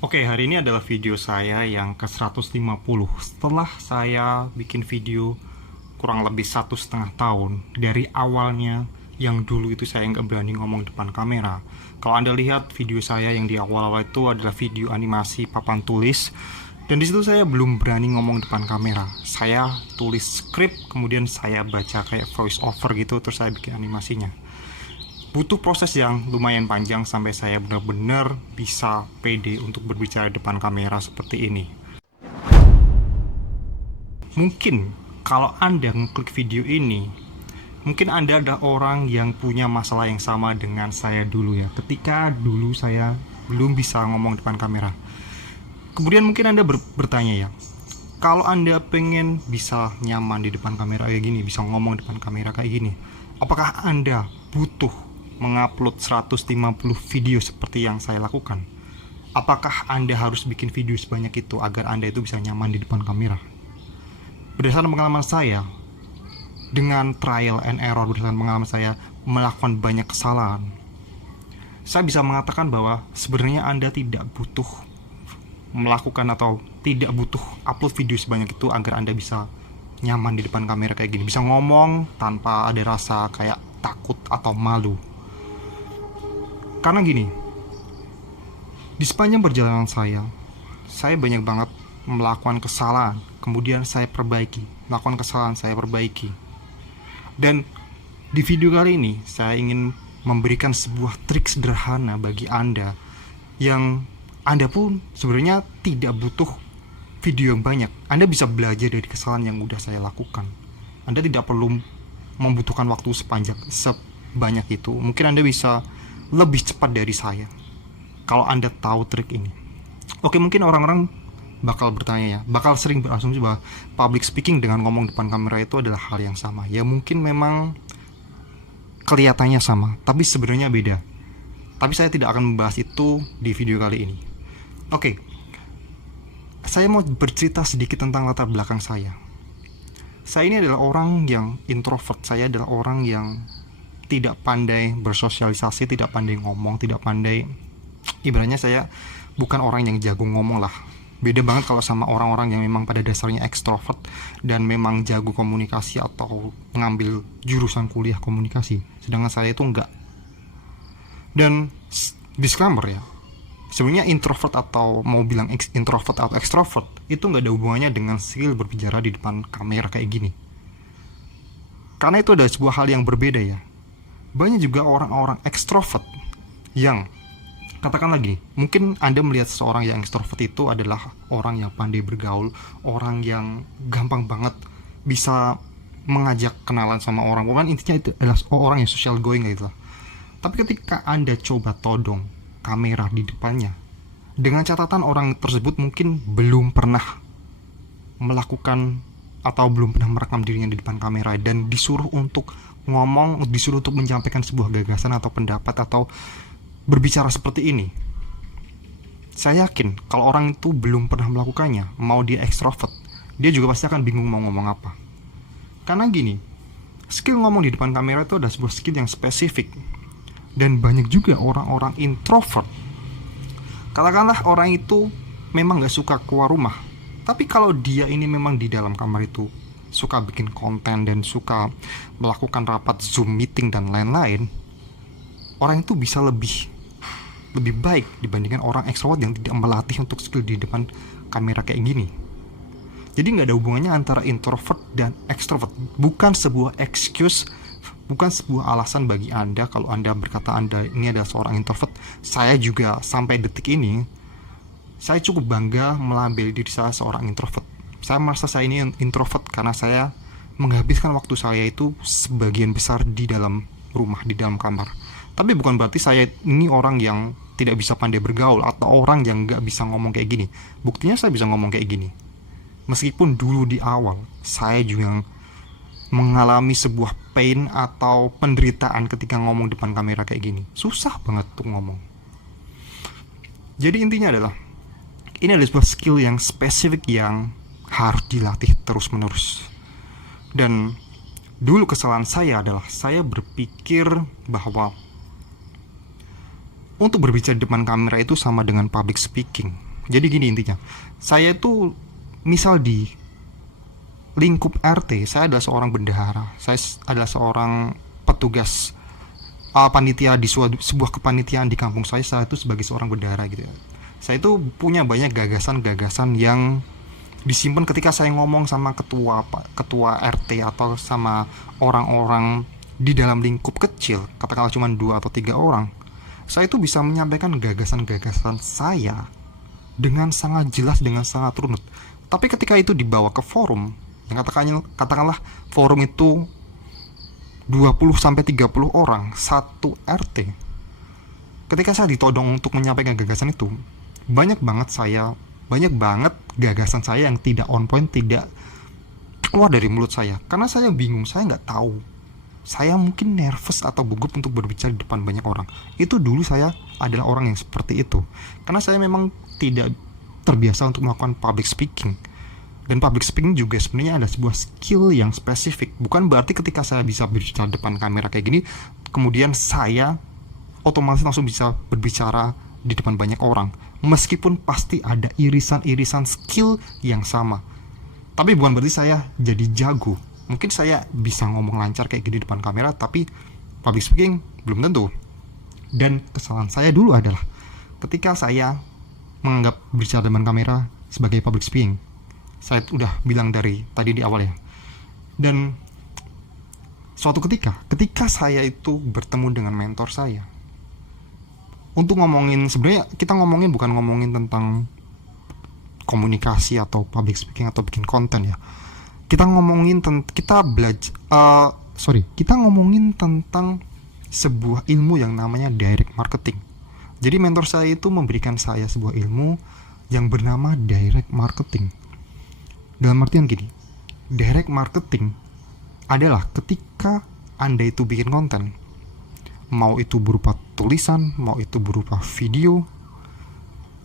Oke, hari ini adalah video saya yang ke-150. Setelah saya bikin video kurang lebih 1,5 tahun dari awalnya, yang dulu itu saya nggak berani ngomong depan kamera. Kalau Anda lihat video saya yang di awal-awal itu adalah video animasi papan tulis, dan disitu saya belum berani ngomong depan kamera. Saya tulis skrip, kemudian saya baca kayak voice over gitu, terus saya bikin animasinya. Butuh proses yang lumayan panjang sampai saya benar-benar bisa pede untuk berbicara depan kamera seperti ini. Mungkin kalau Anda ngeklik video ini, mungkin Anda adalah orang yang punya masalah yang sama dengan saya dulu ya. Ketika dulu saya belum bisa ngomong depan kamera. Kemudian mungkin Anda bertanya ya, kalau Anda pengen bisa nyaman di depan kamera kayak gini, bisa ngomong depan kamera kayak gini, apakah Anda butuh mengupload 150 video seperti yang saya lakukan? Apakah Anda harus bikin video sebanyak itu agar Anda itu bisa nyaman di depan kamera? Berdasarkan pengalaman saya, dengan trial and error, berdasarkan pengalaman saya melakukan banyak kesalahan, saya bisa mengatakan bahwa sebenarnya Anda tidak butuh melakukan atau tidak butuh upload video sebanyak itu agar Anda bisa nyaman di depan kamera kayak gini, bisa ngomong tanpa ada rasa kayak takut atau malu. Karena gini, di sepanjang perjalanan saya banyak banget melakukan kesalahan, kemudian saya perbaiki, melakukan kesalahan, saya perbaiki. Dan di video kali ini, saya ingin memberikan sebuah trik sederhana bagi Anda yang Anda pun sebenarnya tidak butuh video yang banyak. Anda bisa belajar dari kesalahan yang udah saya lakukan. Anda tidak perlu membutuhkan waktu sebanyak itu. Mungkin Anda bisa lebih cepat dari saya kalau Anda tahu trik ini. Oke, mungkin orang-orang bakal bertanya ya, bakal sering berasumsi bahwa public speaking dengan ngomong depan kamera itu adalah hal yang sama. Ya mungkin memang kelihatannya sama, tapi sebenarnya beda. Tapi saya tidak akan membahas itu di video kali ini. Oke, saya mau bercerita sedikit tentang latar belakang saya. Saya ini adalah orang yang introvert. Saya adalah orang yang tidak pandai bersosialisasi, tidak pandai ngomong, tidak pandai, ibaratnya saya bukan orang yang jago ngomong lah. Beda banget kalau sama orang-orang yang memang pada dasarnya ekstrovert dan memang jago komunikasi atau mengambil jurusan kuliah komunikasi, sedangkan saya itu enggak. Dan disclaimer ya, sebenarnya introvert atau mau bilang introvert atau extrovert itu nggak ada hubungannya dengan skill berbicara di depan kamera kayak gini, karena itu adalah sebuah hal yang berbeda ya. Banyak juga orang-orang ekstrovert yang, katakan lagi, mungkin Anda melihat seseorang yang ekstrovert itu adalah orang yang pandai bergaul, orang yang gampang banget bisa mengajak kenalan sama orang. Bukan, intinya itu adalah orang yang social going gitu lah. Tapi ketika Anda coba todong kamera di depannya, dengan catatan orang tersebut mungkin belum pernah melakukan atau belum pernah merekam dirinya di depan kamera dan disuruh untuk ngomong, disuruh untuk menyampaikan sebuah gagasan atau pendapat atau berbicara seperti ini. Saya yakin kalau orang itu belum pernah melakukannya, mau dia ekstrovert, dia juga pasti akan bingung mau ngomong apa. Karena gini, skill ngomong di depan kamera itu adalah sebuah skill yang spesifik. Dan banyak juga orang-orang introvert, katakanlah orang itu memang gak suka keluar rumah, tapi kalau dia ini memang di dalam kamar itu suka bikin konten dan suka melakukan rapat Zoom meeting dan lain-lain, orang itu bisa lebih baik dibandingkan orang ekstrovert yang tidak melatih untuk skill di depan kamera kayak gini. Jadi nggak ada hubungannya antara introvert dan extrovert. Bukan sebuah excuse, bukan sebuah alasan bagi Anda kalau Anda berkata Anda ini adalah seorang introvert. Saya juga sampai detik ini, saya cukup bangga melabeli diri saya seorang introvert. Saya merasa saya ini introvert karena saya menghabiskan waktu saya itu sebagian besar di dalam rumah, di dalam kamar. Tapi bukan berarti saya ini orang yang tidak bisa pandai bergaul atau orang yang gak bisa ngomong kayak gini. Buktinya saya bisa ngomong kayak gini. Meskipun dulu di awal saya juga mengalami sebuah pain atau penderitaan ketika ngomong depan kamera kayak gini. Susah banget tuh ngomong. Jadi intinya adalah, ini adalah sebuah skill yang spesifik yang harus dilatih terus-menerus. Dan dulu kesalahan saya adalah saya berpikir bahwa untuk berbicara di depan kamera itu sama dengan public speaking. Jadi gini intinya, saya itu misal di lingkup RT, saya adalah seorang bendahara, saya adalah seorang petugas panitia di sebuah kepanitiaan di kampung saya itu sebagai seorang bendahara gitu ya. Saya itu punya banyak gagasan-gagasan yang disimpan ketika saya ngomong sama ketua RT atau sama orang-orang di dalam lingkup kecil, katakanlah cuma 2 atau 3 orang. Saya itu bisa menyampaikan gagasan-gagasan saya dengan sangat jelas, dengan sangat runut. Tapi ketika itu dibawa ke forum, yang katakanlah forum itu 20-30 orang satu RT. Ketika saya ditodong untuk menyampaikan gagasan itu, banyak banget gagasan saya yang tidak on point, tidak keluar dari mulut saya karena saya bingung, saya nggak tahu, saya mungkin nervous atau gugup untuk berbicara di depan banyak orang. Itu dulu saya adalah orang yang seperti itu karena saya memang tidak terbiasa untuk melakukan public speaking. Dan public speaking juga sebenarnya ada sebuah skill yang spesifik. Bukan berarti ketika saya bisa berbicara depan kamera kayak gini, kemudian saya otomatis langsung bisa berbicara di depan banyak orang. Meskipun pasti ada irisan-irisan skill yang sama. Tapi bukan berarti saya jadi jago. Mungkin saya bisa ngomong lancar kayak gini depan kamera, tapi public speaking belum tentu. Dan kesalahan saya dulu adalah ketika saya menganggap berbicara depan kamera sebagai public speaking. Saya udah bilang dari tadi di awal ya. Dan suatu ketika saya itu bertemu dengan mentor saya untuk ngomongin, sebenarnya kita ngomongin bukan ngomongin tentang komunikasi atau public speaking atau bikin konten ya. Kita ngomongin kita ngomongin tentang sebuah ilmu yang namanya direct marketing. Jadi mentor saya itu memberikan saya sebuah ilmu yang bernama direct marketing. Dalam artian gini, direct marketing adalah ketika Anda itu bikin konten, mau itu berupa tulisan, mau itu berupa video,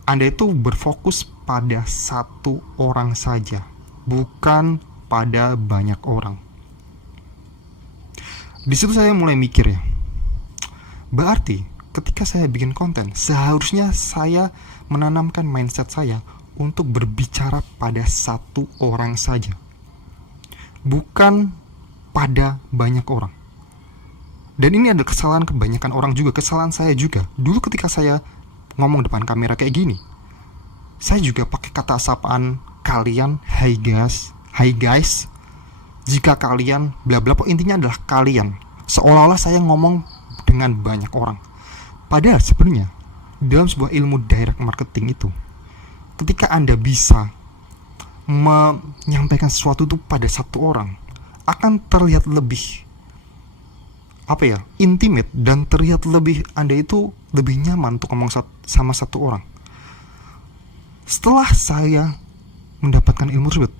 Anda itu berfokus pada satu orang saja, bukan pada banyak orang. Di situ saya mulai mikir ya, berarti ketika saya bikin konten, seharusnya saya menanamkan mindset saya untuk berbicara pada satu orang saja, bukan pada banyak orang. Dan ini ada kesalahan kebanyakan orang juga, kesalahan saya juga. Dulu ketika saya ngomong depan kamera kayak gini, saya juga pakai kata sapaan kalian, hi guys, jika kalian, bla bla, intinya adalah kalian. Seolah-olah saya ngomong dengan banyak orang. Padahal sebenarnya dalam sebuah ilmu direct marketing itu, ketika Anda bisa menyampaikan sesuatu itu pada satu orang, akan terlihat lebih intimate, dan terlihat lebih, Anda itu lebih nyaman untuk ngomong sama satu orang. Setelah saya mendapatkan ilmu tersebut,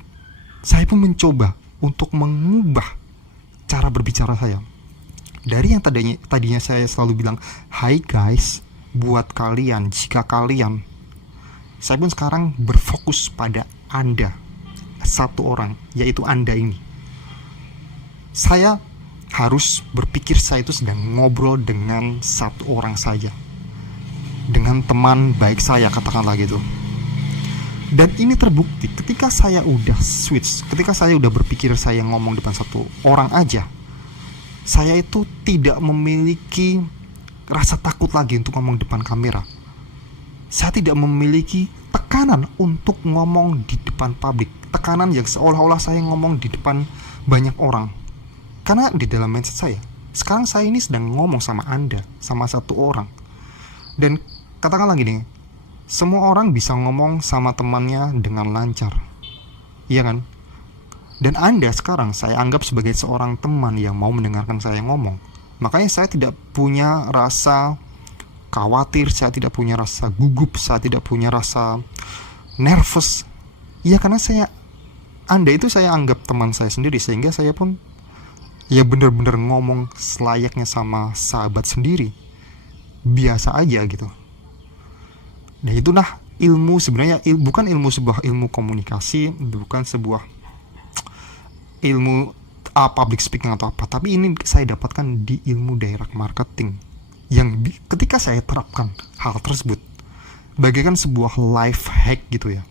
saya pun mencoba untuk mengubah cara berbicara saya. Dari yang tadinya saya selalu bilang hi guys, buat kalian, jika kalian, saya pun sekarang berfokus pada Anda, satu orang, yaitu Anda ini. Saya harus berpikir saya itu sedang ngobrol dengan satu orang saja, dengan teman baik saya, katakanlah gitu. Dan ini terbukti ketika saya udah switch, ketika saya udah berpikir saya ngomong depan satu orang aja, saya itu tidak memiliki rasa takut lagi untuk ngomong depan kamera. Saya tidak memiliki tekanan untuk ngomong di depan publik, tekanan yang seolah-olah saya ngomong di depan banyak orang. Karena di dalam mindset saya, sekarang saya ini sedang ngomong sama Anda, sama satu orang. Dan katakanlah gini, semua orang bisa ngomong sama temannya dengan lancar, iya kan? Dan Anda sekarang saya anggap sebagai seorang teman yang mau mendengarkan saya ngomong. Makanya saya tidak punya rasa khawatir, saya tidak punya rasa gugup, saya tidak punya rasa nervous. Ya karena Anda itu saya anggap teman saya sendiri, sehingga saya pun ya benar-benar ngomong selayaknya sama sahabat sendiri, biasa aja gitu. Nah itulah ilmu sebenarnya, bukan sebuah ilmu komunikasi, bukan sebuah ilmu public speaking atau apa, tapi ini saya dapatkan di ilmu direct marketing, yang ketika saya terapkan hal tersebut, bagaikan sebuah life hack gitu ya.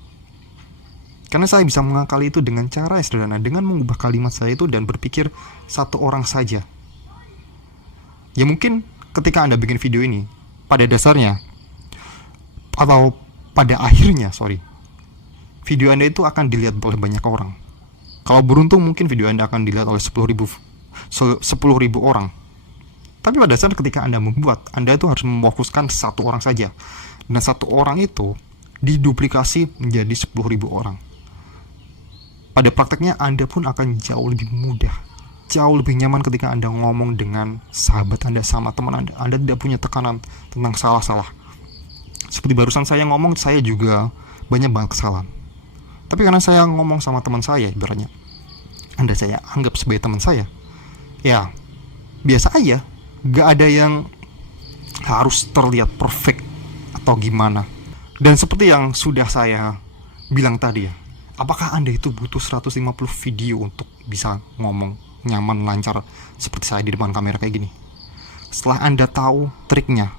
Karena saya bisa mengakali itu dengan cara yang sederhana, dengan mengubah kalimat saya itu dan berpikir satu orang saja. Ya mungkin ketika Anda bikin video ini, pada dasarnya atau pada akhirnya, video Anda itu akan dilihat oleh banyak orang. Kalau beruntung mungkin video Anda akan dilihat oleh 10.000 orang. Tapi pada saat ketika Anda membuat, Anda itu harus memfokuskan satu orang saja. Dan satu orang itu diduplikasi menjadi 10.000 orang. Pada prakteknya Anda pun akan jauh lebih mudah, jauh lebih nyaman ketika Anda ngomong dengan sahabat Anda, sama teman Anda. Anda tidak punya tekanan tentang salah-salah. Seperti barusan saya ngomong, saya juga banyak banget kesalahan. Tapi karena saya ngomong sama teman saya, ibaratnya Anda saya anggap sebagai teman saya, ya biasa aja, gak ada yang harus terlihat perfect atau gimana. Dan seperti yang sudah saya bilang tadi ya, apakah Anda itu butuh 150 video untuk bisa ngomong nyaman, lancar seperti saya di depan kamera kayak gini? Setelah Anda tahu triknya,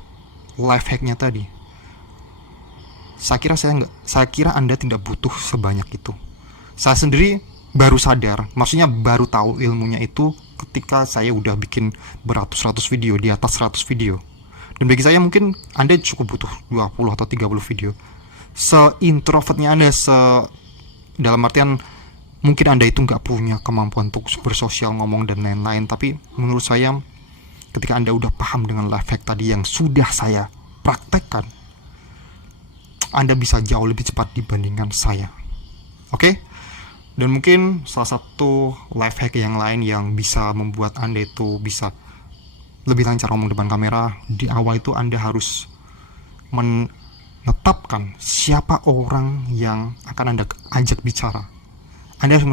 life hacknya tadi, saya kira Anda tidak butuh sebanyak itu. Saya sendiri baru sadar, maksudnya baru tahu ilmunya itu ketika saya udah bikin beratus-ratus video, di atas 100 video. Dan bagi saya mungkin Anda cukup butuh 20 atau 30 video. Se-introvertnya Anda, dalam artian mungkin Anda itu nggak punya kemampuan untuk bersosial, ngomong dan lain-lain. Tapi menurut saya ketika Anda udah paham dengan life hack tadi yang sudah saya praktekkan, Anda bisa jauh lebih cepat dibandingkan saya. Oke? Dan mungkin salah satu life hack yang lain yang bisa membuat Anda itu bisa lebih lancar ngomong depan kamera, di awal itu Anda harus menetapkan siapa orang yang akan Anda ajak bicara. Anda harus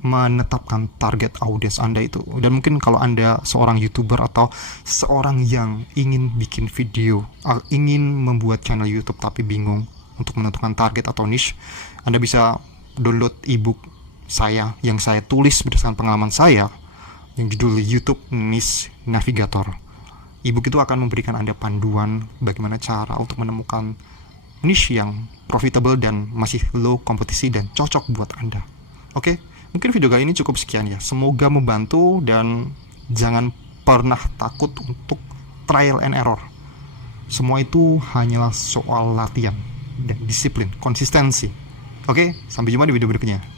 menetapkan target audiens Anda itu. Dan mungkin kalau Anda seorang YouTuber atau seorang yang ingin bikin video, ingin membuat channel YouTube tapi bingung untuk menentukan target atau niche, Anda bisa download ebook saya yang saya tulis berdasarkan pengalaman saya, yang judul YouTube Niche Navigator. Ebook itu akan memberikan Anda panduan bagaimana cara untuk menemukan niche yang profitable dan masih low kompetisi dan cocok buat Anda. Oke, mungkin video kali ini cukup sekian ya. Semoga membantu dan jangan pernah takut untuk trial and error. Semua itu hanyalah soal latihan dan disiplin, konsistensi. Oke, sampai jumpa di video berikutnya.